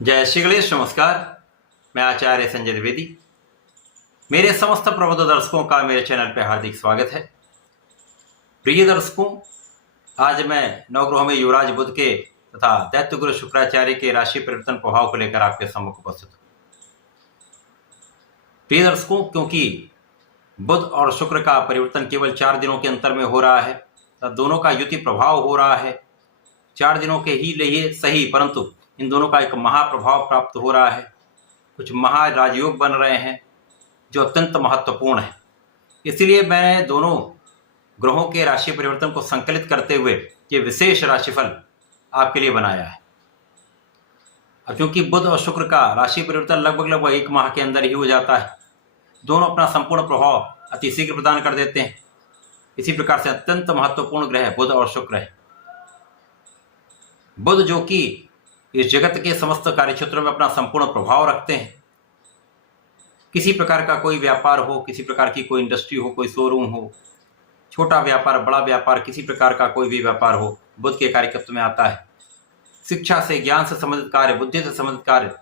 जय श्री गणेश। नमस्कार, मैं आचार्य संजय द्विवेदी। मेरे समस्त प्रबुद्ध दर्शकों का मेरे चैनल पर हार्दिक स्वागत है। प्रिय दर्शकों, आज मैं नवग्रहों में युवराज बुध के तथा दैत्य गुरु शुक्राचार्य के राशि परिवर्तन प्रभाव को लेकर आपके सम्मुख उपस्थित हूं। प्रिय दर्शकों, क्योंकि बुध और शुक्र का परिवर्तन केवल 4 दिनों के अंतर में हो रहा है, दोनों का युति प्रभाव हो रहा है। 4 दिनों के ही लिए सही, परंतु इन दोनों का एक महाप्रभाव प्राप्त हो रहा है। कुछ महाराजयोग बन रहे हैं जो अत्यंत महत्वपूर्ण है। इसलिए मैंने दोनों ग्रहों के राशि परिवर्तन को संकलित करते हुए ये विशेष राशिफल आपके लिए बनाया है। अब क्योंकि बुध और शुक्र का राशि परिवर्तन लगभग 1 माह के अंदर ही हो जाता है, दोनों अपना संपूर्ण प्रभाव अति शीघ्र प्रदान कर देते हैं। इसी प्रकार से अत्यंत महत्वपूर्ण ग्रह बुध और शुक्र है। बुध जो कि इस जगत के समस्त कार्य क्षेत्रों में अपना संपूर्ण प्रभाव रखते हैं। किसी प्रकार का कोई व्यापार हो, किसी प्रकार की कोई इंडस्ट्री हो, कोई शोरूम हो, छोटा व्यापार, बड़ा व्यापार, किसी प्रकार का कोई भी व्यापार हो, बुध के कार्यकत्व में आता है। शिक्षा से, ज्ञान से संबंधित कार्य, बुद्धि से संबंधित कार्य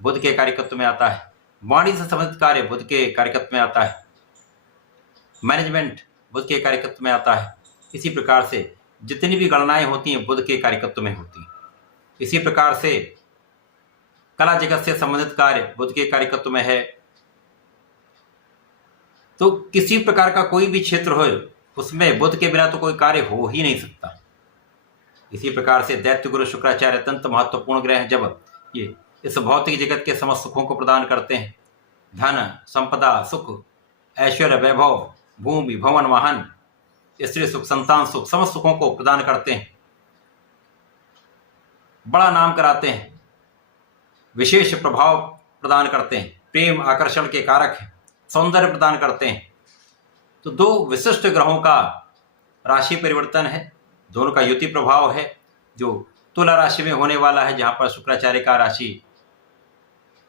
बुध के कार्यकत्व में आता है। वाणी से संबंधित कार्य बुध के कार्यकत्व में आता है। मैनेजमेंट बुध के कार्यकत्व में आता है। इसी प्रकार से जितनी भी गणनाएं होती हैं बुध के कार्यकत्व में होती हैं। इसी प्रकार से कला जगत से संबंधित कार्य बुध के कार्यकत्व में है। तो किसी प्रकार का कोई भी क्षेत्र हो, उसमें बुध के बिना तो कोई कार्य हो ही नहीं सकता। इसी प्रकार से दैत्य गुरु शुक्राचार्य अत्यंत महत्वपूर्ण ग्रह हैं। जब ये इस भौतिक जगत के समस्त सुखों को प्रदान करते हैं, धन, संपदा, सुख, ऐश्वर्य, वैभव, भूमि, भवन, वाहन, स्त्री सुख, संतान सुख, समस्त सुखों को प्रदान करते हैं, बड़ा नाम कराते हैं, विशेष प्रभाव प्रदान करते हैं, प्रेम आकर्षण के कारक हैं, सौंदर्य प्रदान करते हैं। तो 2 विशिष्ट ग्रहों का राशि परिवर्तन है। दोनों का युति प्रभाव है जो तुला राशि में होने वाला है, जहां पर शुक्राचार्य का राशि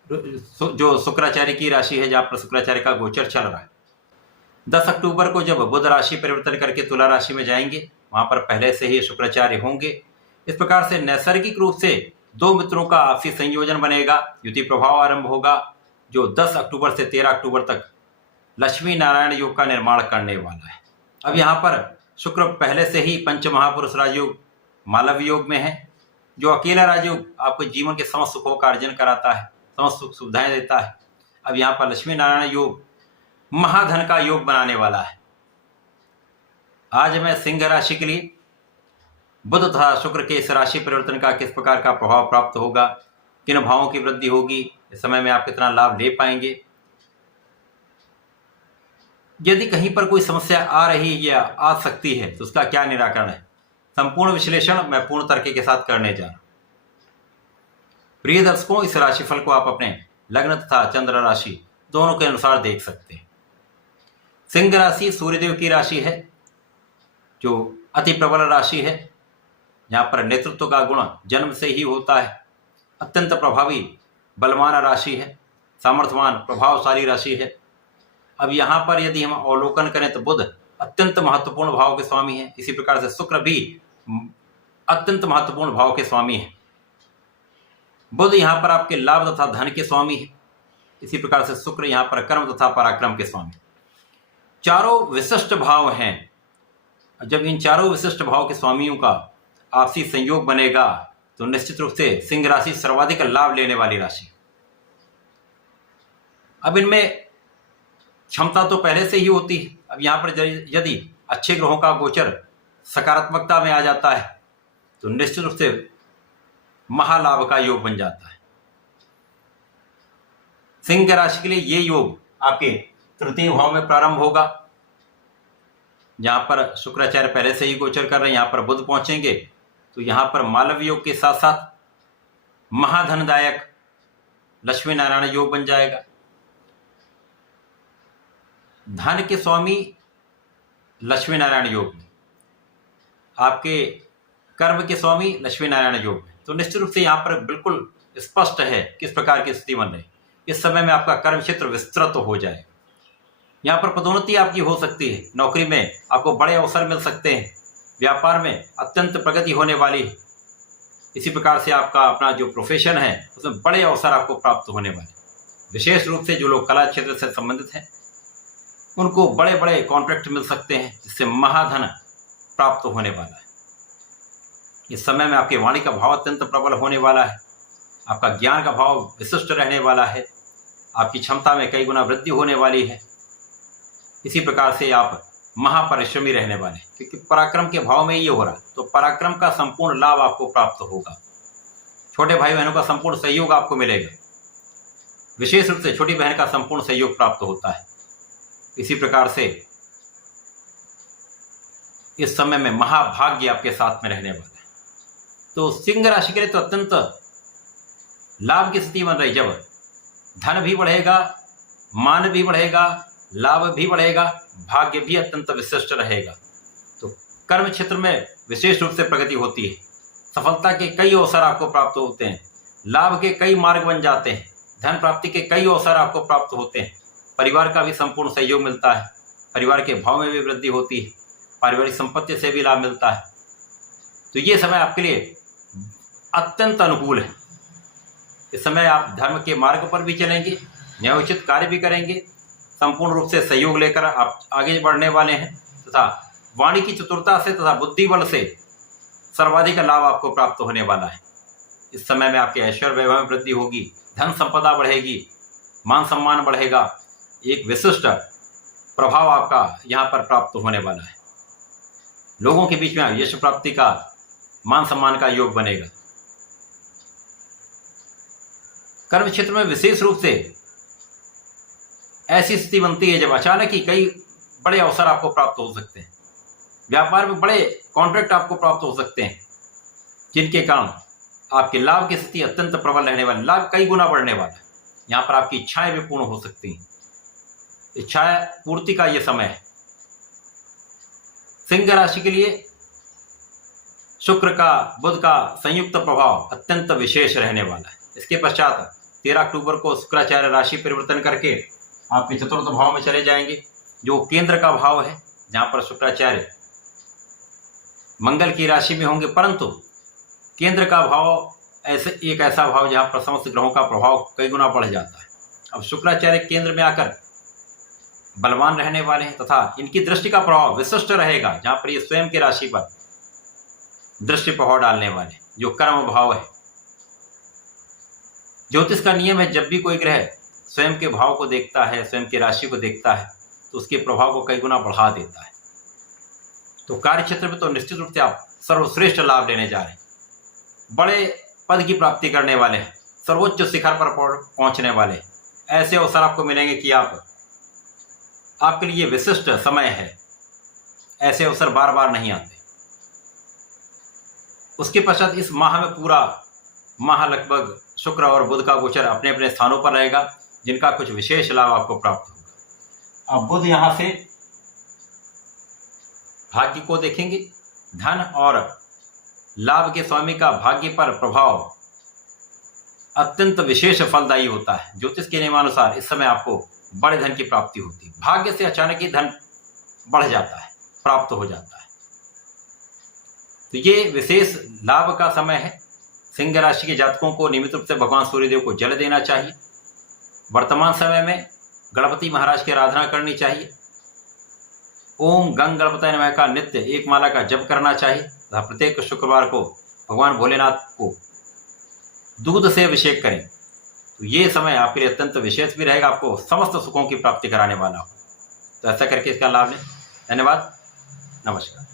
जो शुक्राचार्य की राशि है, जहां पर शुक्राचार्य का गोचर चल रहा है। 10 अक्टूबर को जब बुध राशि परिवर्तन करके तुला राशि में जाएंगे, वहां पर पहले से ही शुक्राचार्य होंगे। इस प्रकार से नैसर्गिक रूप से 2 मित्रों का आपसी संयोजन बनेगा, युति प्रभाव आरंभ होगा, जो 10 अक्टूबर से 13 अक्टूबर तक लक्ष्मी नारायण योग का निर्माण करने वाला है। अब यहाँ पर शुक्र पहले से ही पंच महापुरुष राजयोग मालव योग में है, जो अकेला राजयोग आपको जीवन के समस्त सुखों का अर्जन कराता है, समस्त सुख सुविधाएं देता है। अब यहाँ पर लक्ष्मी नारायण योग महाधन का योग बनाने वाला है। आज मैं सिंह राशि के लिए बुध तथा शुक्र के इस राशि परिवर्तन का किस प्रकार का प्रभाव प्राप्त होगा, किन भावों की वृद्धि होगी, इस समय में आप कितना लाभ ले पाएंगे, यदि कहीं पर कोई समस्या आ रही है या आ सकती है तो उसका क्या निराकरण है, संपूर्ण विश्लेषण मैं पूर्ण तर्क के साथ करने जा रहा हूं। प्रिय दर्शकों, इस राशिफल को आप अपने लग्न तथा चंद्र राशि दोनों के अनुसार देख सकते हैं। सिंह राशि सूर्यदेव की राशि है, जो अति प्रबल राशि है, जहां पर नेतृत्व का गुण जन्म से ही होता है। अत्यंत प्रभावी बलवान राशि है, सामर्थ्यवान प्रभावशाली राशि है। अब यहाँ पर यदि हम अवलोकन करें तो बुध अत्यंत महत्वपूर्ण भाव के स्वामी है। इसी प्रकार से शुक्र भी अत्यंत महत्वपूर्ण भाव के स्वामी है। बुध यहाँ पर आपके लाभ तथा धन के स्वामी है। इसी प्रकार से शुक्र यहाँ पर कर्म तथा पराक्रम के स्वामी। चारों विशिष्ट भाव हैं। जब इन चारों विशिष्ट भाव के स्वामियों का आपसी संयोग बनेगा तो निश्चित रूप से सिंह राशि सर्वाधिक लाभ लेने वाली राशि। अब इनमें क्षमता तो पहले से ही होती है। अब यहाँ पर यदि अच्छे ग्रहों का गोचर सकारात्मकता में आ जाता है तो निश्चित रूप से महालाभ का योग बन जाता है। सिंह राशि के लिए ये योग आपके तृतीय भाव में प्रारंभ होगा, जहां पर शुक्राचार्य पहले से ही गोचर कर रहे हैं। यहाँ पर बुध पहुंचेंगे तो यहाँ पर मालव योग के साथ साथ महाधनदायक लक्ष्मी नारायण योग बन जाएगा। धन के स्वामी लक्ष्मी नारायण योग में, आपके कर्म के स्वामी लक्ष्मी नारायण योग में। तो निश्चित रूप से यहाँ पर बिल्कुल स्पष्ट है किस प्रकार की स्थिति बन रही। इस समय में आपका कर्म क्षेत्र विस्तृत हो जाए। यहाँ पर पदोन्नति आपकी हो सकती है, नौकरी में आपको बड़े अवसर मिल सकते हैं, व्यापार में अत्यंत प्रगति होने वाली है। इसी प्रकार से आपका अपना जो प्रोफेशन है उसमें बड़े अवसर आपको प्राप्त होने वाले। विशेष रूप से जो लोग कला क्षेत्र से संबंधित हैं उनको बड़े बड़े कॉन्ट्रैक्ट मिल सकते हैं, जिससे महाधन प्राप्त होने वाला है। इस समय में आपकी वाणी का भाव अत्यंत प्रबल होने वाला है, आपका ज्ञान का भाव विशिष्ट रहने वाला है, आपकी क्षमता में कई गुना वृद्धि होने वाली है। इसी प्रकार से आप महापरिश्रमी रहने वाले, क्योंकि पराक्रम के भाव में ये हो रहा, तो पराक्रम का संपूर्ण लाभ आपको प्राप्त होगा। छोटे भाई बहनों का संपूर्ण सहयोग आपको मिलेगा। विशेष रूप से छोटी बहन का संपूर्ण सहयोग प्राप्त होता है। इसी प्रकार से इस समय में महाभाग्य आपके साथ में रहने वाला है। तो सिंह राशि के लिए तो अत्यंत लाभ की स्थिति बन रही, जब धन भी बढ़ेगा, मान भी बढ़ेगा, लाभ भी बढ़ेगा, भाग्य भी अत्यंत विशिष्ट रहेगा। तो कर्म क्षेत्र में विशेष रूप से प्रगति होती है, सफलता के कई अवसर आपको प्राप्त होते हैं, लाभ के कई मार्ग बन जाते हैं, धन प्राप्ति के कई अवसर आपको प्राप्त होते हैं, परिवार का भी संपूर्ण सहयोग मिलता है, परिवार के भाव में भी वृद्धि होती है, पारिवारिक संपत्ति से भी लाभ मिलता है। तो ये समय आपके लिए अत्यंत अनुकूल है। इस समय आप धर्म के मार्ग पर भी चलेंगे, न्यायोचित कार्य भी करेंगे, संपूर्ण रूप से सहयोग लेकर आप आगे बढ़ने वाले हैं, तथा वाणी की चतुरता से तथा बुद्धि बल से सर्वाधिक लाभ आपको प्राप्त होने वाला है। इस समय में आपके ऐश्वर्य वैभव में वृद्धि होगी, धन संपदा बढ़ेगी, मान सम्मान बढ़ेगा, एक विशिष्ट प्रभाव आपका यहाँ पर प्राप्त होने वाला है। लोगों के बीच में यश प्राप्ति का, मान सम्मान का योग बनेगा। कर्म क्षेत्र में विशेष रूप से ऐसी स्थिति बनती है जब अचानक ही कई बड़े अवसर आपको प्राप्त हो सकते हैं। व्यापार में बड़े कॉन्ट्रैक्ट आपको प्राप्त हो सकते हैं, जिनके कारण आपके लाभ की स्थिति अत्यंत प्रबल रहने वाली, लाभ कई गुना बढ़ने वाला है। यहाँ पर आपकी इच्छाएं भी पूर्ण हो सकती हैं। इच्छा पूर्ति का यह समय है। सिंह राशि के लिए शुक्र का, बुध का संयुक्त प्रभाव अत्यंत विशेष रहने वाला है। इसके पश्चात 13 अक्टूबर को शुक्राचार्य राशि परिवर्तन करके आपके चतुर्थ भाव में चले जाएंगे, जो केंद्र का भाव है, जहां पर शुक्राचार्य मंगल की राशि में होंगे। परंतु केंद्र का भाव ऐसा भाव जहां पर समस्त ग्रहों का प्रभाव कई गुना बढ़ जाता है। अब शुक्राचार्य केंद्र में आकर बलवान रहने वाले हैं, तथा इनकी दृष्टि का प्रभाव विशिष्ट रहेगा, जहां पर ये स्वयं की राशि पर दृष्टि प्रभाव डालने वाले, जो कर्म भाव है। ज्योतिष का नियम है, जब भी कोई ग्रह स्वयं के भाव को देखता है, स्वयं की राशि को देखता है, तो उसके प्रभाव को कई गुना बढ़ा देता है। तो कार्य क्षेत्र में तो निश्चित रूप से आप सर्वश्रेष्ठ लाभ लेने जा रहे हैं, बड़े पद की प्राप्ति करने वाले हैं, सर्वोच्च शिखर पर पहुंचने वाले हैं। ऐसे अवसर आपको मिलेंगे कि आपके लिए विशिष्ट समय है। ऐसे अवसर बार बार नहीं आते। उसके पश्चात इस माह में पूरा माह लगभग शुक्र और बुध का गोचर अपने अपने स्थानों पर रहेगा, जिनका कुछ विशेष लाभ आपको प्राप्त होगा। अब बुध यहां से भाग्य को देखेंगे। धन और लाभ के स्वामी का भाग्य पर प्रभाव अत्यंत विशेष फलदायी होता है। ज्योतिष के नियमानुसार इस समय आपको बड़े धन की प्राप्ति होती है। भाग्य से अचानक ही धन बढ़ जाता है, प्राप्त हो जाता है। तो ये विशेष लाभ का समय है। सिंह राशि के जातकों को नियमित रूप से भगवान सूर्यदेव को जल देना चाहिए। वर्तमान समय में गणपति महाराज की आराधना करनी चाहिए। ओम गंग गणपतये नमः का नित्य एक माला का जप करना चाहिए तथा प्रत्येक शुक्रवार को भगवान भोलेनाथ को दूध से अभिषेक करें। तो ये समय आपके लिए अत्यंत विशेष भी रहेगा, आपको समस्त सुखों की प्राप्ति कराने वाला हो। तो ऐसा करके इसका लाभ लें। धन्यवाद, नमस्कार।